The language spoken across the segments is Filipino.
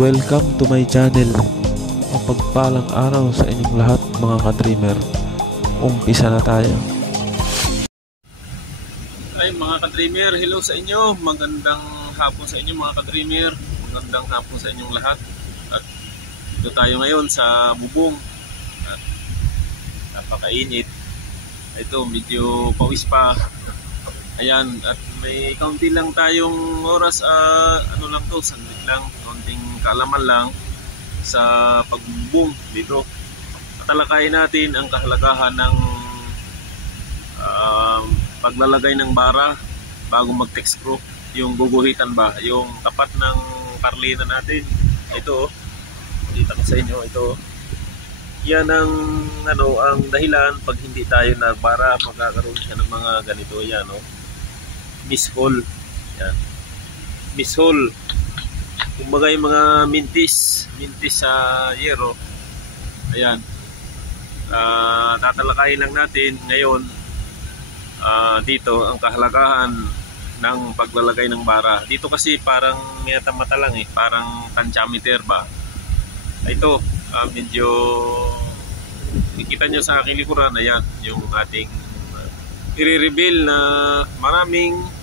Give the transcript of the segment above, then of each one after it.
Welcome to my channel. Mapagpalang araw sa inyong lahat mga ka-dreamer. Umpisa na tayo. Ay mga ka-dreamer, hello sa inyo. Magandang hapon sa inyo mga ka-dreamer. Magandang hapon sa inyong lahat. At dito tayo ngayon sa bubong. At napakainit. Ito medyo pawis pa. Ayan, at may kaunti lang tayong oras, ano lang to, sandali lang, kaunting kaalaman lang sa pagbubong dito. Tatalakayin natin ang kahalagahan ng paglalagay ng bara bago mag-text screw. Yung guguhitan ba, yung tapat ng parlina natin. Ito, kita ko sa inyo, ito. Yan ang ang dahilan pag hindi tayo nagbara, magkakaroon siya ng mga ganito yan, mishole. Yan. Mishole. Kumbaga yung mga mintis sa yero. Ayan. Tatalakayin lang natin ngayon dito ang kahalagahan ng paglalagay ng bara. Dito kasi parang mata lang parang tantiameter ba. Ito, medyo nakikita nyo sa aking likuran. Ayan, yung ating i-reveal na maraming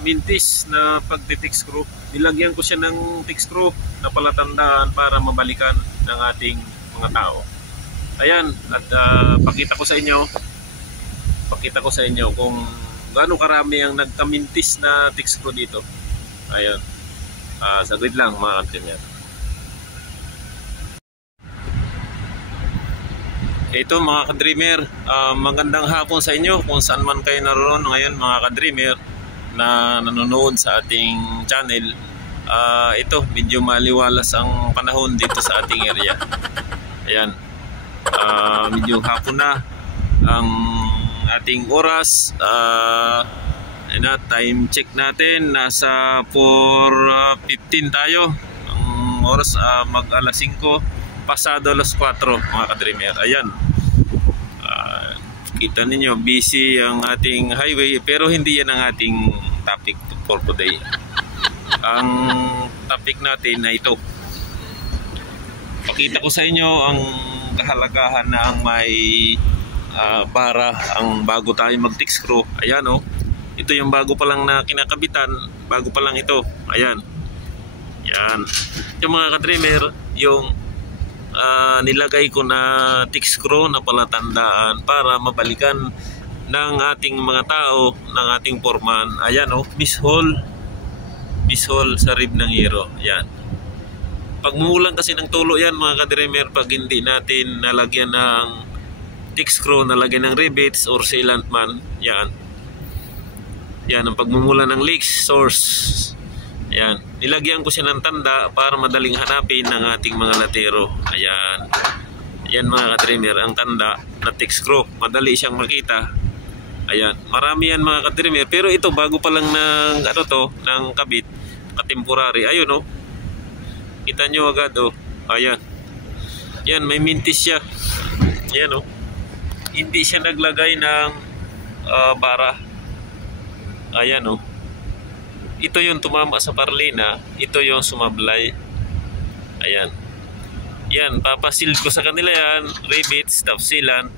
mintis na pag-tick screw. Nilagyan ko siya ng tick screw na palatandaan para mabalikan ng ating mga tao. Ayan, at pakita ko sa inyo kung gaano karami ang nagkamintis na tick screw dito. Ayan, saglit lang mga ka-dreamer. Ito mga ka-dreamer, magandang hapon sa inyo kung saan man kayo naroon ngayon mga ka-dreamer na nanonood sa ating channel. Ito, medyo maliwalas ang panahon dito sa ating area. Ayan, medyo hapon na ang ating oras. Time check natin, nasa 4:15 tayo. Ang oras mag alas 5 pasado alas 4 mga ka-dreamer. Ayan, kita ninyo busy ang ating highway, pero hindi yan ang ating topic for today. Ang topic natin na ito, pakita ko sa inyo ang kahalagahan na ang may bara ang bago tayo mag-tick screw. Ayan ito yung bago pa lang na kinakabitan, bago pa lang ito. Ayan, yan yung mga ka-dreamer, yung nilagay ko na tick screw na palatandaan para mabalikan ng ating mga tao, ng ating foreman. Ayan mishole sa rib ng hero. Ayan, pagmumulan kasi ng tulo yan mga ka-dreamer pag hindi natin nalagyan ng tick screw, nalagyan ng rivets or sealant man. Yan ang pagmumulan ng leak source. Ayan, nilagyan ko siya ng tanda para madaling hanapin ng ating mga latero. Ayan, yan mga ka-dreamer, ang tanda na tick screw, madali siyang makita. Ayan, marami yan mga ka-dreamer, pero ito bago pa lang ng ng kabit, katemporary. Ayun kita nyo agad ayan, yan may mintis siya. Ayan hindi siya naglagay ng bara. Ayan ito yung tumama sa parlina, ito yung sumablay. Ayan, yan, papasil ko sa kanila yan, rivets, top sealant,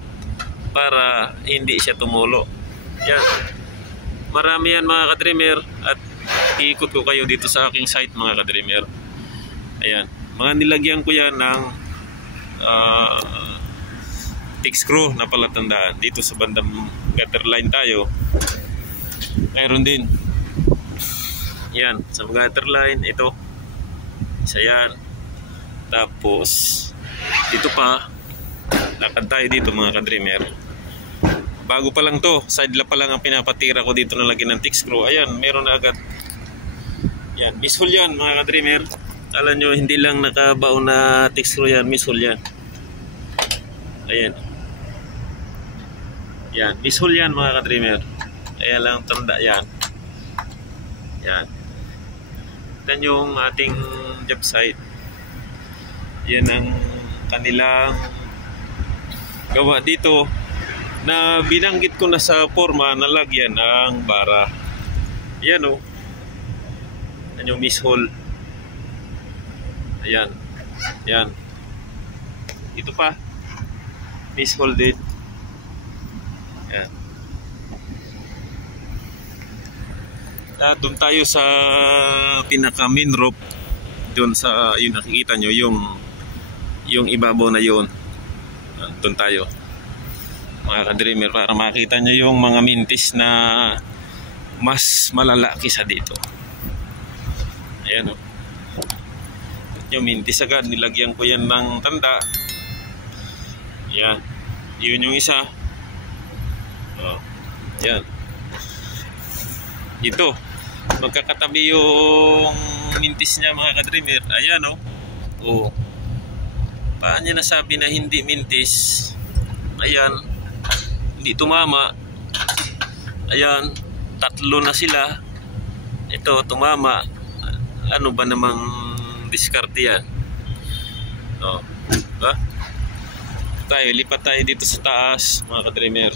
para hindi siya tumulo. Yan, marami yan mga ka-dreamer, at iikot ko kayo dito sa aking site mga ka-dreamer. Ayan, mga nilagyan ko yan ng tick screw na palatandaan. Dito sa bandang gutter line tayo, mayroon din. Yan, sa gutter line, ito isa yan. Tapos dito pa, lakad tayo dito mga ka-dreamer. Bago pa lang to, side la pa lang ang pinapatira ko dito na lagyan ng tick screw. Ayan, meron na agad. Yan, mishole yan mga ka-dreamer. Alam nyo, hindi lang nakabaon na tick screw yan, mishole yan. Ayan, yan, mishole yan mga ka-dreamer. Kaya lang tanda yan. Yan, ito yung ating job site. Yan ang kanilang gawa dito na binanggit ko na sa forma na lagyan ng bara. Yan yan yung mishole. Ayan. Ayan. Ito pa. Misfolded. Ayan. Doon tayo sa pinaka main rope. Doon sa, yun nakikita nyo, yung ibabaw na yun. Doon tayo, mga ka-dreamer, para makita nyo yung mga mintis na mas malalaki sa dito. Ayan o. Yung mintis agad, nilagyan ko yan ng tanda. Ayan. Yun yung isa. Ayan. Ito. Magkakatabi yung mintis niya, mga ka-dreamer. Ayan o. Oh. Paano niya nasabi na hindi mintis? Ayan. Hindi tumama. Ayan. 3 na sila. Ito, tumama. Ano ba namang diskarte yan? O. Diba? Lipat tayo dito sa taas, mga ka-dreamer.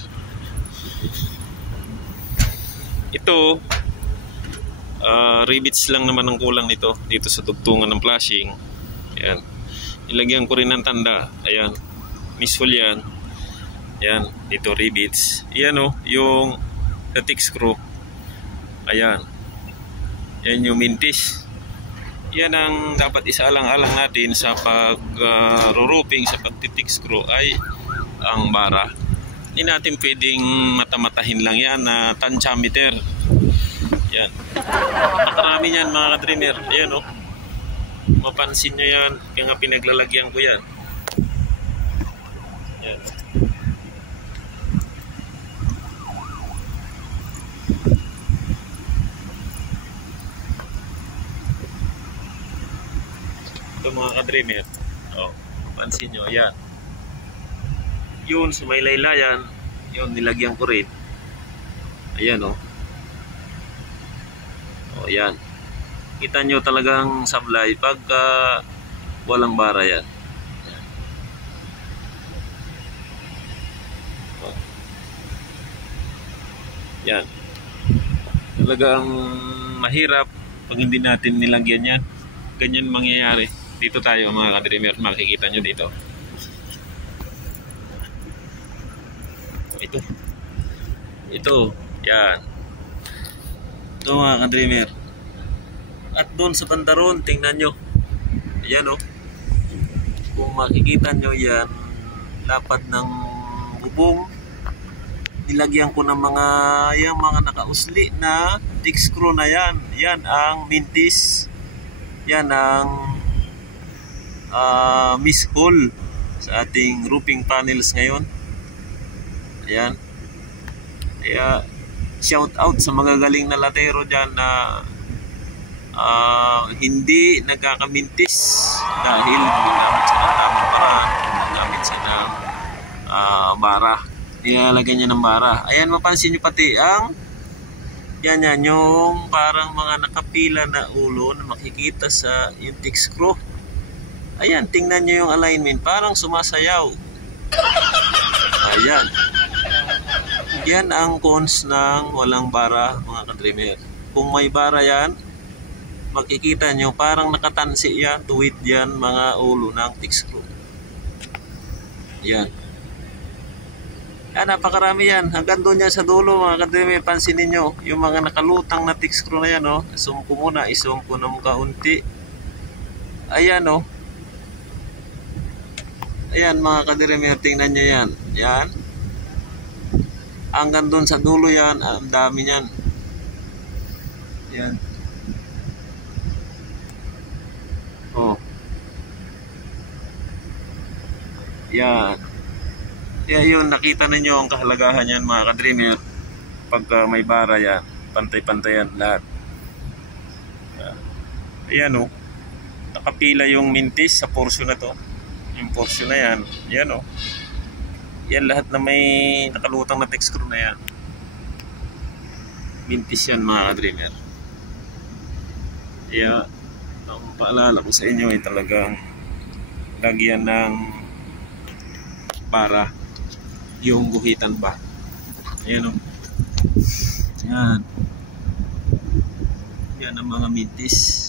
Ito, rivets lang naman ang kulang nito dito sa tugtungan ng flashing. Ayan. Ilagyan ko rin ng tanda. Ayan. Misful yan. Ayan. Dito rivets. Ayan o. Yung tick screw. Ayan. Yan yung mintis. Yan ang dapat isaalang-alang natin sa pag-roofing, sa pag-tick screw ay ang bara. Hindi natin pwedeng mata-matahin lang yan na tantiameter. Yan. Nakarami yan, mga ka-dreamer. Ayan o. Mapansin nyo yan. Kaya nga pinaglalagyan ko yan. Yan. Ito, mga ka-dreamer. O, mapansin nyo. Yan. Yun, sa may laylayan. Yun, nilagyan ko rin. Ayan o. O, yan. Kita nyo talagang sablay pagka walang bara yan. Yan. Talagang mahirap pag hindi natin nilagyan yan. Ganyan mangyayari. Dito tayo, mga ka-dreamer. Makikita nyo dito. Ito. Yan. Ito, mga ka-dreamer. At doon sa bandaron, tingnan nyo. Ayan o. Kung makikita nyo yan, lapad ng bubong. Nilagyan ko ng yung mga nakausli na tick screw na yan. Yan ang mintis. Yan ang mishole sa ating roofing panels ngayon. Ayan. Kaya shout out sa mga galing na latero dyan na hindi nagkakamintis dahil ginamit siya ng tamang paraan, ginamit siya ng bara. Nilalagyan niya ng bara. Ayan, mapansin nyo pati ang yan yung parang mga nakapila na ulo na makikita sa yung tick screw. Ayan, tingnan nyo yung alignment, parang sumasayaw. Ayan. Yan ang cons ng walang bara, mga ka-dreamer. Kung may bara yan, makikita nyo parang nakatansi yan, tuwid yan mga ulo ng tick screw. Yan. Yan, napakarami yan. Hanggang doon yan sa dulo, mga ka-dreamer. Pansinin nyo, yung mga nakalutang na tick screw na yan, oh. Isum ko muna, isum ko na kaunti. Ayan, oh. Ayan, mga ka-dreamer, tingnan nyo yan. Yan. Hanggang doon sa dulo yan, ang dami yan. Yan. Oh. Yan. Kaya yun, nakita ninyo ang kahalagahan yan, mga ka-dreamer. Pagka may bara yan, pantay-pantay yan lahat. Ayan o. Nakapila yung mintis sa portion na to. Yung portion na yan. Yan o. Yan lahat na may nakalutang na tick screw na yan. Mintis yan, mga ka-dreamer. Kaya, ang paalala ko sa inyo ay talagang lagyan ng para yung guhitan ba. Ayan o. Yan. Yan ang mga mintis.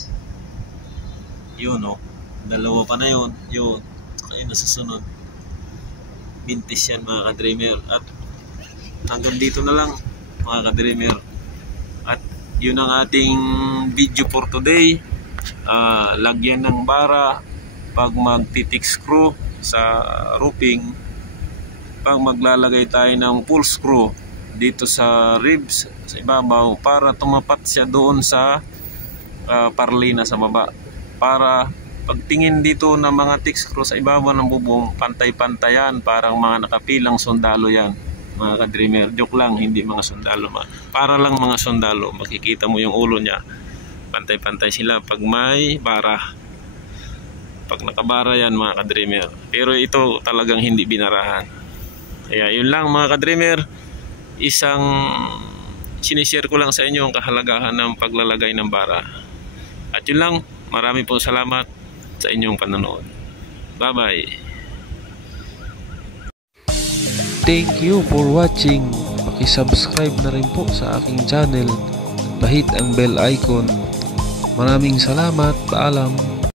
Yun o. Dalawa pa na yun. Yun. Ayun na susunod. Vintage yan mga ka-dreamer. At hanggang dito na lang mga ka-dreamer. At yun ang ating video for today. Lagyan ng bara pag magtitik screw sa roofing, pag maglalagay tayo ng full screw dito sa ribs sa ibabaw para tumapat siya doon sa parlina sa baba, para pagtingin dito ng mga tick screw sa ibabaw ng bubong, pantay-pantayan, parang mga nakapilang sundalo yan mga ka-dreamer. Joke lang, hindi mga sundalo, para lang mga sundalo. Makikita mo yung ulo niya, pantay-pantay sila pag may bara. Pag nakabara yan mga ka-dreamer. Pero ito talagang hindi binarahan. Kaya yun lang mga ka-dreamer. Isang sinishare ko lang sa inyo ang kahalagahan ng paglalagay ng bara. At yun lang. Marami pong salamat sa inyong panonood. Bye-bye. Thank you for watching. Paki-subscribe na rin po sa aking channel. Bahit ang bell icon. Maraming salamat. Paalam.